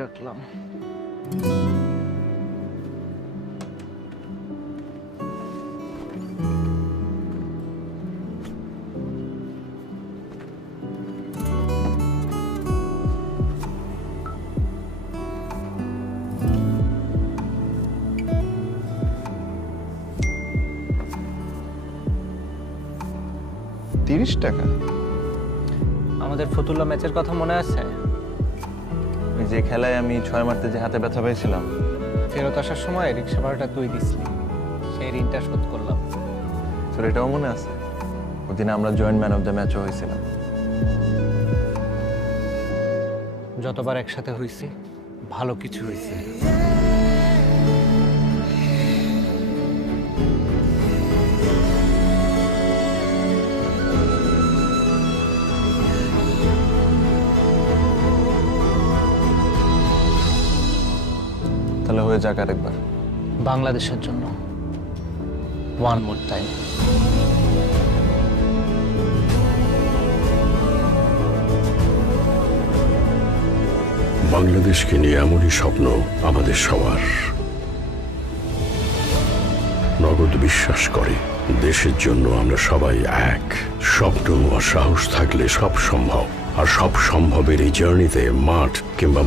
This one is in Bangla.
রাখলাম। ৳৩০? আমাদের ফতুল্লা ম্যাচের কথা মনে আছে? ওই যে খেলায় আমি ৬ মারতে যে হাতে ব্যথা পেয়েছিলাম। ফেরত আসার সময় রিক্সা ভাড়াটা তুই দিসলি, সেই ঋণটা শোধ করলাম। তোর এটাও মনে আছে? ওদিন আমরা জয়েন্ট ম্যান অফ দ্য ম্যাচও হয়েছিলাম। যতবার একসাথে হইছি ভালো কিছু হয়েছে। তাহলে হয়ে যাক আরেকবার। বাংলাদেশের জন্য ওয়ান মোর টাইম। বাংলাদেশকে নিয়ে এমনই স্বপ্ন আমাদের সবার। নগদ বিশ্বাস করে দেশের জন্য আমরা সবাই এক। স্বপ্ন আর সাহস থাকলে সব সম্ভব, আর সব সম্ভবের এই জার্নিতে মাঠ কিংবা